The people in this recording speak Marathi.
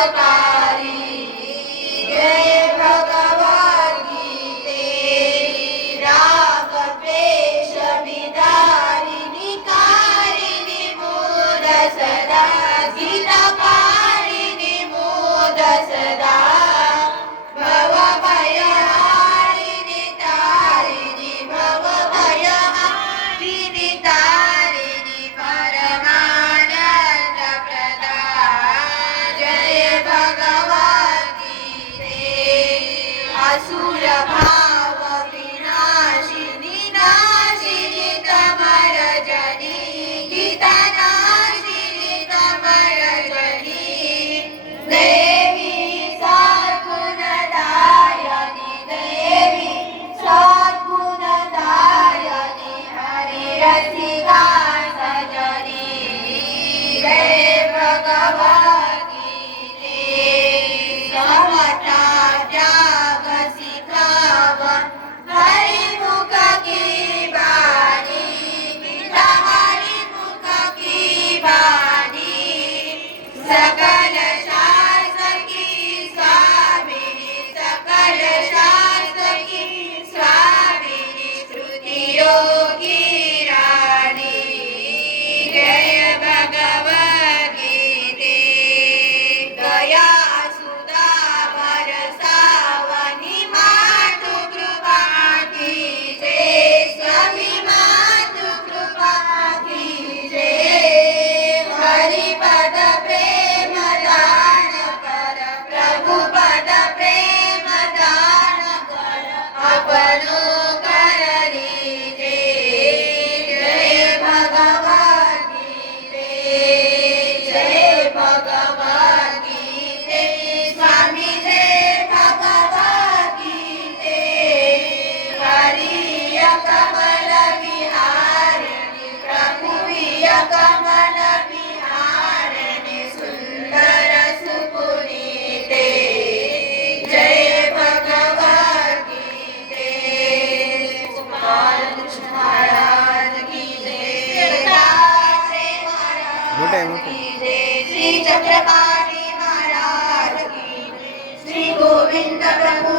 उपकारी। जय भगवद गीते राग द्वेष विदारिणी कारिणी मोद सदा गीतकारिणी मोद सदा भवभयहारिणी तारिणी भवभयहारिणी तारिणी परमानन्दप्रदा। जय भगवद गीते असुर भाव विनाशिनी नाशिनी तमरजनी गीतनाशिनी तमरजनी देवी सद्गुणदायिनी देवी सद्गुणदायिनी हरिरसिका सजनी। जय भगवद गीते समता त्याग सिखाव हरिमुख की बानी गीता हरिमुख की बानी सकल शास्त्र की स्वामिनी सकल शास्त्र की स्वामिनी श्रुति योगी रानी। जय भगवद गीते दया सुधा बरसावनी मातु कृपा कीजे स्वामी मातु कृपा कीजे हरिपद प्रेम दान कर प्रभु पद प्रेम दान कर अपनो कर लीजे। जय भगवद गीते जय भगवद गीते स्वामी जय भगवद गीते हरिय कमल विहारिणी प्रभु कमल विहारिणी सुंदर सुपुनीते। जय भगवद गीते बालकृष्ण महाराज की जय दासे महाराज की जय श्री चक्रपाणी महाराज की श्री गोविंद प्रभु